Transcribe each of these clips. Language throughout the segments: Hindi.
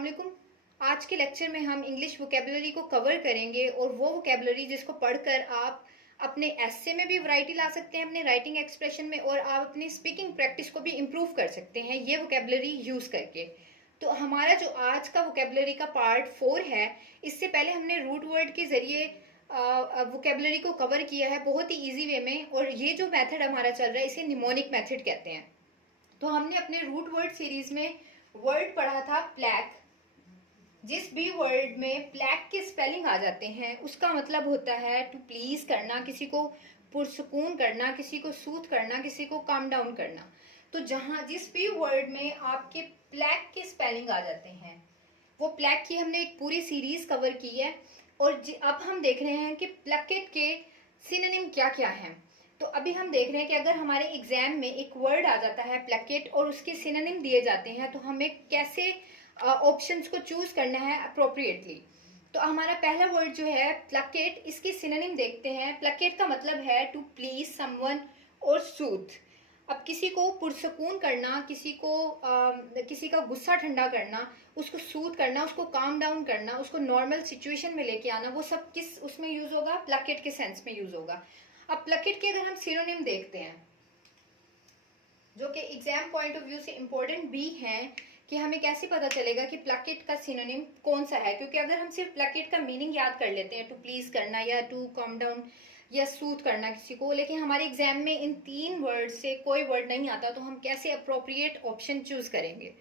अस्सलामुअलैकुम। आज के लेक्चर में हम इंग्लिश वोकेबलरी को कवर करेंगे और वो वोकेबलरी जिसको पढ़कर आप अपने एस्से में भी वैरायटी ला सकते हैं, अपने राइटिंग एक्सप्रेशन में, और आप अपनी स्पीकिंग प्रैक्टिस को भी इम्प्रूव कर सकते हैं ये वोकेबलरी यूज़ करके। तो हमारा जो आज का वोकेबलरी का पार्ट 4 है, इससे पहले हमने रूट वर्ड के ज़रिए वोकेबलरी को कवर किया है बहुत ही ईजी वे में, और ये जो मेथड हमारा चल रहा है इसे निमोनिक मेथड कहते हैं। तो हमने अपने रूट वर्ड सीरीज में वर्ड पढ़ा था प्लैक। जिस भी वर्ड में प्लैक के स्पेलिंग आ जाते हैं उसका मतलब होता है टू प्लीज करना, किसी को पुरसुकून करना, किसी को सूथ करना, किसी को काम डाउन करना। तो जहां जिस भी वर्ड में आपके प्लैक के स्पेलिंग आ जाते हैं, वो प्लैक की हमने एक पूरी सीरीज कवर की है। और अब हम देख रहे हैं कि प्लकेट के सिनोनिम क्या क्या हैं। तो अभी हम देख रहे हैं कि अगर हमारे एग्जाम में एक वर्ड आ जाता है प्लकेट और उसके सिनोनिम दिए जाते हैं तो हमें कैसे ऑप्शंस को चूज करना है अप्रोप्रिएटली। तो हमारा पहला वर्ड जो है प्लकेट, इसकी सिनोनिम देखते हैं। प्लकेट का मतलब है टू प्लीज समवन और सूथ। अब किसी को पुरसकून करना, किसी का गुस्सा ठंडा करना, उसको सूथ करना, उसको काम डाउन करना, उसको नॉर्मल सिचुएशन में लेके आना, वो सब किस उसमें यूज होगा? प्लकेट के सेंस में यूज होगा। अब प्लकेट के अगर हम सिनोनिम देखते हैं जो कि एग्जाम पॉइंट ऑफ व्यू से इम्पोर्टेंट भी हैं, कि हमें कैसे पता चलेगा कि प्लकेट का सिनोनिम कौन सा है। क्योंकि अगर हम सिर्फ प्लकेट का मीनिंग याद कर लेते हैं, टू प्लीज करना या टू कम डाउन या सूथ करना किसी को, लेकिन हमारे एग्जाम में इन 3 वर्ड से कोई वर्ड नहीं आता, तो हम कैसे अप्रोप्रिएट ऑप्शन चूज करेंगे?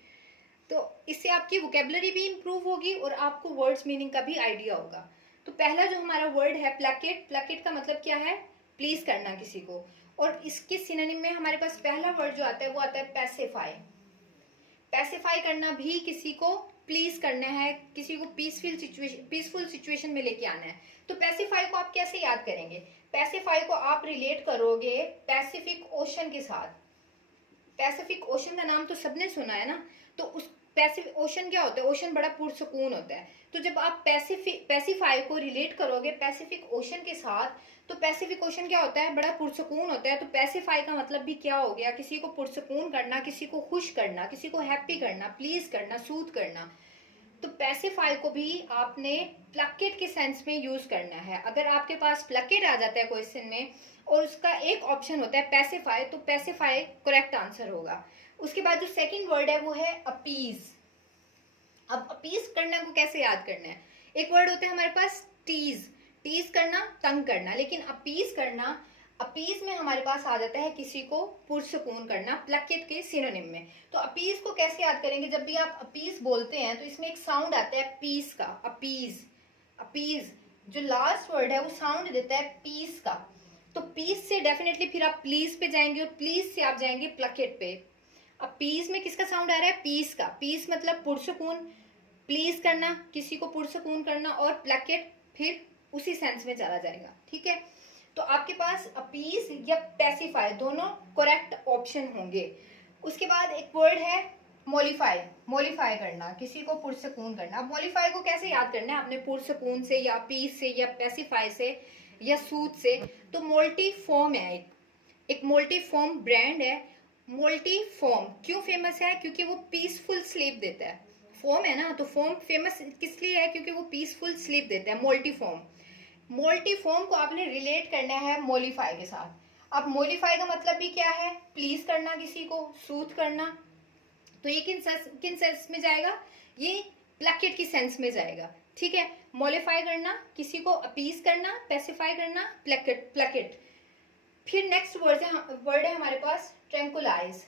तो इससे आपकी वोकेबलरी भी इंप्रूव होगी और आपको वर्ड्स मीनिंग का भी आइडिया होगा। तो पहला जो हमारा वर्ड है प्लकेट, प्लकेट का मतलब क्या है? प्लीज करना किसी को। और इसके सिनोनिम में हमारे पास पहला वर्ड जो आता है वो आता है पैसिफाई। पैसिफाई करना भी किसी को प्लीज करना है, किसी को पीसफुल सिचुएशन में लेके आना है। तो पैसिफाई को आप कैसे याद करेंगे? पैसिफाई को आप रिलेट करोगे पैसिफिक ओशन के साथ। पैसिफिक ओशन का नाम तो सबने सुना है ना। तो उस पैसिफिक ओशन क्या होता है? ओशन बड़ा पुरसकून होता है। तो जब आप पैसिफाई को रिलेट करोगे पैसिफिक ओशन के साथ, तो पैसिफिक ओशन क्या होता है? बड़ा पुरसकून होता है। तो पैसिफाई का मतलब भी क्या हो गया? किसी को पुरसकून करना, किसी को खुश करना, किसी को हैप्पी करना, प्लीज करना, सूथ करना। तो पैसिफाई को भी आपने प्लकेट के सेंस में यूज करना है। अगर आपके पास प्लकेट आ जाता है क्वेश्चन में और उसका एक ऑप्शन होता है पैसिफाई, तो पैसिफाई करेक्ट आंसर होगा। उसके बाद जो सेकंड वर्ड है वो है अपीज। अब अपीज करना को कैसे याद करना है? एक वर्ड होता है हमारे पास टीज, टीज करना, तंग करना। लेकिन अपीज करना, अपीज में हमारे पास आ जाता है किसी को पुरसकून करना, प्लकेट के सिनोनिम में। तो अपीज को कैसे याद करेंगे? जब भी आप अपीज बोलते हैं तो इसमें एक साउंड आता है पीस का, अपीज। अपीज जो लास्ट वर्ड है वो साउंड देता है पीस का। तो पीस से डेफिनेटली फिर आप प्लीज पे जाएंगे और प्लीज से आप जाएंगे प्लकेट पे। अब पीस में किसका साउंड आ रहा है? पीस का। पीस मतलब पुरसकून, प्लीज करना, किसी को पुरसकून करना, और प्लकेट फिर उसी सेंस में चला जाएगा। ठीक है, तो आपके पास अपीज या पैसिफाई दोनों करेक्ट ऑप्शन होंगे। उसके बाद एक वर्ड है मोलिफाई। मोलिफाई करना, किसी को पुरसकून करना। अब मोलिफाई को कैसे याद करना है? आपने पुरसकून से या पीस से या पैसिफाई से या सूथ से। तो मोल्टीफॉर्म है, एक मोल्टीफॉर्म ब्रांड है। मोल्टीफॉर्म क्यों फेमस है? क्योंकि वो पीसफुल स्लीप देता है। फॉर्म है ना, तो फॉर्म फेमस किस लिए है? क्योंकि वो पीसफुल स्लीप देता है। मोल्टीफॉर्म, मोल्टीफॉर्म को आपने रिलेट करना है मोलिफाई के साथ। अब मोलिफाई का मतलब भी क्या है? प्लीज करना, किसी को सूथ करना। तो ये किन सेंस में जाएगा? ये प्लकेट की सेंस में जाएगा। ठीक है, मोलिफाई करना, किसी को अपीज करना, पैसिफाई करना, प्लकेट। फिर नेक्स्ट वर्ड है हमारे पास ट्रैंकुलाइज।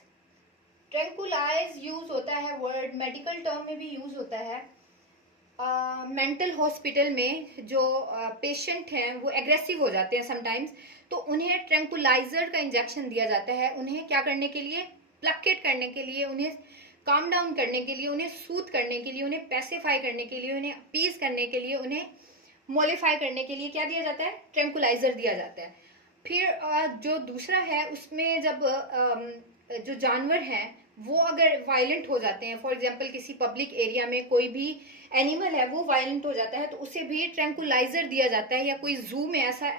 ट्रैंकुलाइज यूज होता है वर्ड, मेडिकल टर्म में भी यूज होता है। मेंटल हॉस्पिटल में जो पेशेंट हैं वो एग्रेसिव हो जाते हैं समटाइम्स, तो उन्हें ट्रैंकुलाइजर का इंजेक्शन दिया जाता है। उन्हें क्या करने के लिए? प्लकेट करने के लिए, उन्हें काम डाउन करने के लिए, उन्हें सूथ करने के लिए, उन्हें पैसिफाई करने के लिए, उन्हें अपीज करने के लिए, उन्हें मोलिफाई करने के लिए क्या दिया जाता है? ट्रैंकुलाइजर दिया जाता है। फिर जो दूसरा है उसमें जब जो जानवर हैं वो अगर वायलेंट हो जाते हैं, फॉर एग्जांपल किसी पब्लिक एरिया में कोई भी एनिमल है वो वायलेंट हो जाता है, तो उसे भी ट्रैंकुलाइजर दिया जाता है। या कोई जू में ऐसा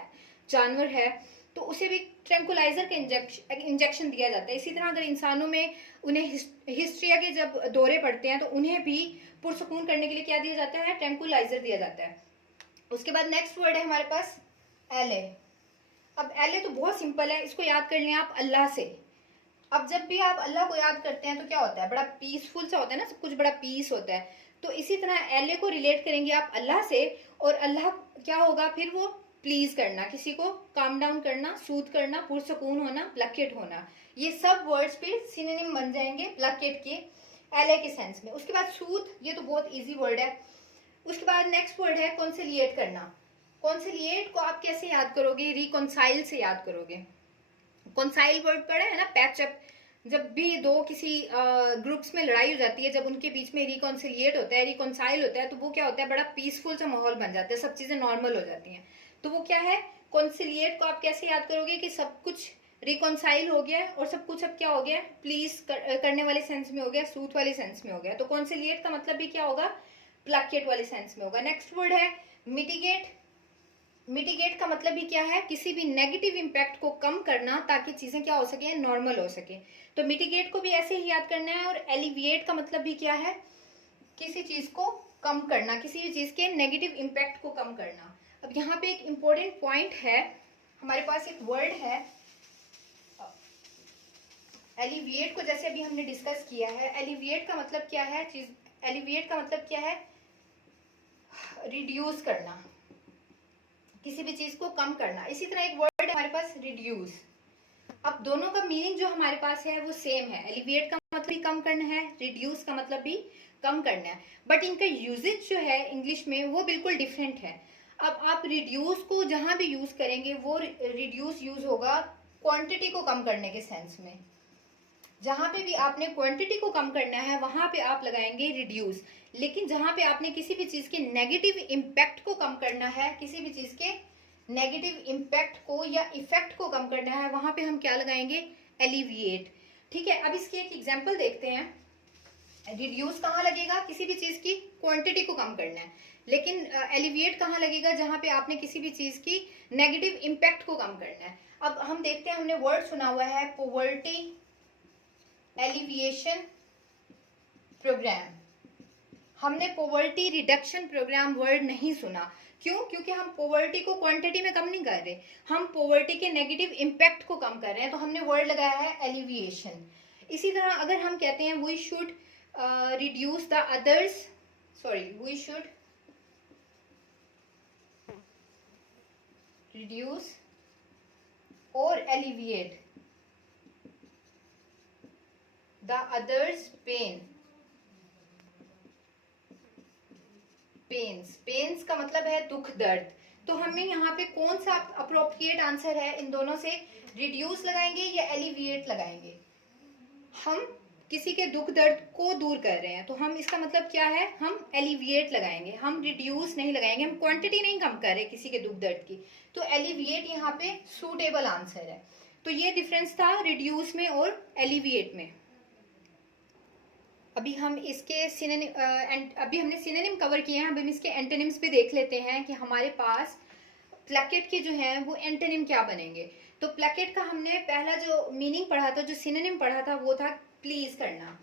जानवर है तो उसे भी ट्रैंकुलाइजर का इंजेक्शन दिया जाता है। इसी तरह अगर इंसानों में उन्हें हिस्ट्रिया के जब दौरे पड़ते हैं तो उन्हें भी पुरसकून करने के लिए क्या दिया जाता है, ट्रैंकुलाइजर दिया जाता है। उसके बाद नेक्स्ट वर्ड है हमारे पास एले। अब एले तो बहुत सिंपल है, इसको याद कर लें आप अल्लाह से। अब जब भी आप अल्लाह को याद करते हैं तो क्या होता है, बड़ा पीसफुल सा होता है ना, सब कुछ बड़ा पीस होता है। तो इसी तरह एले को रिलेट करेंगे आप अल्लाह से, और अल्लाह क्या होगा फिर, वो प्लीज करना, किसी को काम डाउन करना, सूद करना, पुरसकून होना, प्लकेट होना, ये सब वर्ड्स फिर सिनोनिम बन जाएंगे प्लकेट के एले के सेंस में। उसके बाद सूद, ये तो बहुत इजी वर्ड है। उसके बाद नेक्स्ट वर्ड है कॉन्सिलिएट करना। कॉन्सिलिएट को आप कैसे याद करोगे, रिकॉन्साइल से याद करोगे। कॉन्साइल वर्ड पढ़ा है ना, पैचअप। जब भी दो किसी ग्रुप्स में लड़ाई हो जाती है, जब उनके बीच में रिकॉन्सिलिएट होता है, रिकॉन्साइल होता है, तो वो क्या होता है, बड़ा पीसफुल सा माहौल बन जाता है, सब चीजें नॉर्मल हो जाती हैं। तो वो क्या है, कॉन्सिलिएट को आप कैसे याद करोगे कि सब कुछ रिकॉन्साइल हो गया और सब कुछ अब क्या हो गया, प्लीज करने वाले सेंस में हो गया, सूत वाले सेंस में हो गया। तो कॉन्सिलिएट का मतलब भी क्या होगा, प्लाकेट वाले सेंस में होगा। नेक्स्ट वर्ड है मिटिगेट। मिटिगेट का मतलब भी क्या है, किसी भी नेगेटिव इंपैक्ट को कम करना ताकि चीजें क्या हो सके, नॉर्मल हो सके। तो मिटिगेट को भी ऐसे ही याद करना है। और एलिविएट का मतलब भी क्या है, किसी चीज को कम करना, किसी भी चीज के नेगेटिव इंपैक्ट को कम करना। अब यहाँ पे एक इंपॉर्टेंट पॉइंट है, हमारे पास एक वर्ड है एलिविएट को, जैसे अभी हमने डिस्कस किया है। एलिविएट का मतलब क्या है, एलिविएट का मतलब क्या है, रिड्यूस करना, किसी भी चीज को कम करना। इसी तरह एक वर्ड है हमारे पास रिड्यूस। अब दोनों का मीनिंग जो हमारे पास है वो सेम है। एलिविएट का मतलब भी कम करना है, रिड्यूस का मतलब भी कम करना है, बट इनका यूजेज जो है इंग्लिश में वो बिल्कुल डिफरेंट है। अब आप रिड्यूस को जहां भी यूज करेंगे वो रिड्यूस यूज होगा क्वांटिटी को कम करने के सेंस में। जहां पे भी आपने क्वांटिटी को कम करना है वहां पे आप लगाएंगे रिड्यूस। लेकिन जहां पे आपने किसी भी चीज के नेगेटिव इम्पैक्ट को कम करना है, किसी भी चीज के नेगेटिव इम्पैक्ट को या इफेक्ट को कम करना है, वहां पे हम क्या लगाएंगे, एलिविएट। ठीक है, अब इसकी एक एग्जांपल देखते हैं। रिड्यूस कहाँ लगेगा, किसी भी चीज की क्वांटिटी को कम करना है। लेकिन एलिविएट कहाँ लगेगा, जहां पे आपने किसी भी चीज की नेगेटिव इम्पैक्ट को कम करना है। अब हम देखते हैं, हमने वर्ड सुना हुआ है पॉवर्टी एलिविएशन प्रोग्राम। हमने पॉवर्टी रिडक्शन प्रोग्राम वर्ड नहीं सुना। क्यों, क्योंकि हम पॉवर्टी को क्वांटिटी में कम नहीं कर रहे, हम पॉवर्टी के नेगेटिव इम्पैक्ट को कम कर रहे हैं, तो हमने वर्ड लगाया है एलिविएशन। इसी तरह अगर हम कहते हैं we should reduce the others, sorry, we should reduce और एलिविएट the others pains का मतलब है दुख दर्द। तो हमें यहाँ पे कौन सा अप्रोप्रिएट आंसर है इन दोनों से, रिड्यूस लगाएंगे या एलिविएट लगाएंगे। हम किसी के दुख दर्द को दूर कर रहे हैं तो हम, इसका मतलब क्या है, हम एलिविएट लगाएंगे, हम रिड्यूस नहीं लगाएंगे, हम क्वांटिटी नहीं कम कर रहे किसी के दुख दर्द की। तो एलिविएट यहाँ पे सूटेबल आंसर है। तो ये डिफरेंस था रिड्यूस में और एलिविएट में। अभी हम इसके अभी हमने सिनोनिम कवर किए हैं, अब हम इसके एंटोनिम्स भी देख लेते हैं कि हमारे पास प्लकेट के जो हैं वो एंटोनिम क्या बनेंगे। तो प्लकेट का हमने पहला जो मीनिंग पढ़ा था, जो सिनोनिम पढ़ा था, वो था प्लीज करना।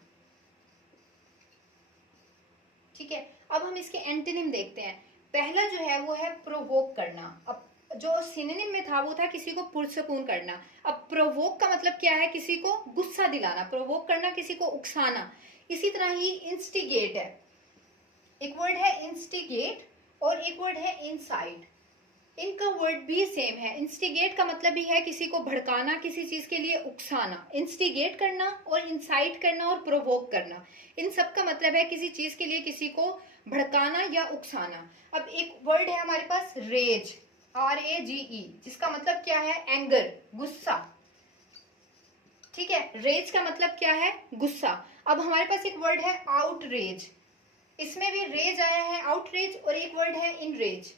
ठीक है, अब हम इसके एंटोनिम देखते हैं। पहला जो है वो है प्रोवोक करना। अब जो सिनोनिम में था वो था किसी को पुरसकून करना। अब प्रोवोक का मतलब क्या है, किसी को गुस्सा दिलाना, प्रोवोक करना, किसी को उकसाना। इसी तरह ही इंस्टिगेट है, एक वर्ड है इंस्टिगेट और एक वर्ड है इनसाइट। इनका वर्ड भी सेम है। इंस्टिगेट का मतलब भी है किसी को भड़काना, किसी चीज के लिए उकसाना। इंस्टिगेट करना और इंसाइट करना और प्रोवोक करना, इन सब का मतलब है किसी चीज के लिए किसी को भड़काना या उकसाना। अब एक वर्ड है हमारे पास रेज, RAGE, जिसका मतलब क्या है, एंगर, गुस्सा। ठीक है, रेज का मतलब क्या है, गुस्सा। अब हमारे पास एक वर्ड है आउटरेज, इसमें भी रेज आया है, आउटरेज, और एक वर्ड है इनरेज,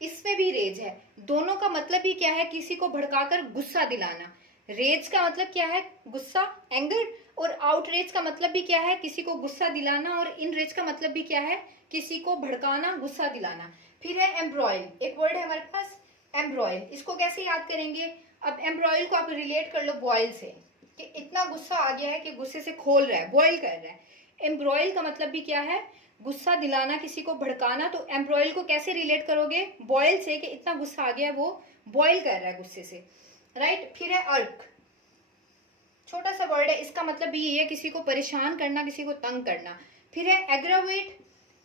इसमें भी रेज है। दोनों का मतलब भी क्या है, किसी को भड़काकर गुस्सा दिलाना। रेज का मतलब क्या है, गुस्सा, एंगर, और आउटरेज का मतलब भी क्या है, किसी को गुस्सा दिलाना, और इनरेज का मतलब भी क्या है, किसी को भड़काना, गुस्सा दिलाना। फिर है एम्ब्रॉयल, एक वर्ड है हमारे पास एम्ब्रॉयल, इसको कैसे याद करेंगे? अब एम्ब्रॉयल को आप रिलेट कर लो बॉयल से, कि इतना गुस्सा आ गया है कि गुस्से से खोल रहा है, बॉयल कर रहा है। एम्ब्रॉयल का मतलब भी क्या है? गुस्सा दिलाना, किसी को भड़काना। तो एम्ब्रॉयल को कैसे रिलेट करोगे? बॉयल से, कि इतना गुस्सा आ गया है, वो बॉयल कर रहा है गुस्से से, राइट। फिर है अर्क, छोटा सा वर्ड है, इसका मतलब भी ये है किसी को परेशान करना, किसी को तंग करना। फिर है एग्रावेट,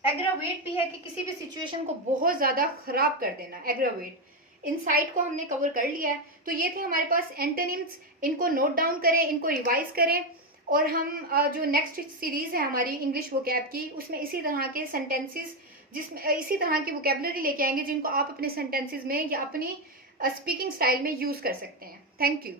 एग्रावेट भी है कि किसी भी सिचुएशन को बहुत ज्यादा खराब कर देना, एग्रावेट। इनसाइट को हमने कवर कर लिया है। तो ये थे हमारे पास एंटोनिम्स, इनको नोट डाउन करें, इनको रिवाइज करें, और हम जो नेक्स्ट सीरीज है हमारी इंग्लिश वोकैब की, उसमें इसी तरह के सेंटेंसेस, जिसमें इसी तरह की वोकेबलरी लेके आएंगे जिनको आप अपने सेंटेंसेस में या अपनी स्पीकिंग स्टाइल में यूज कर सकते हैं। Thank you.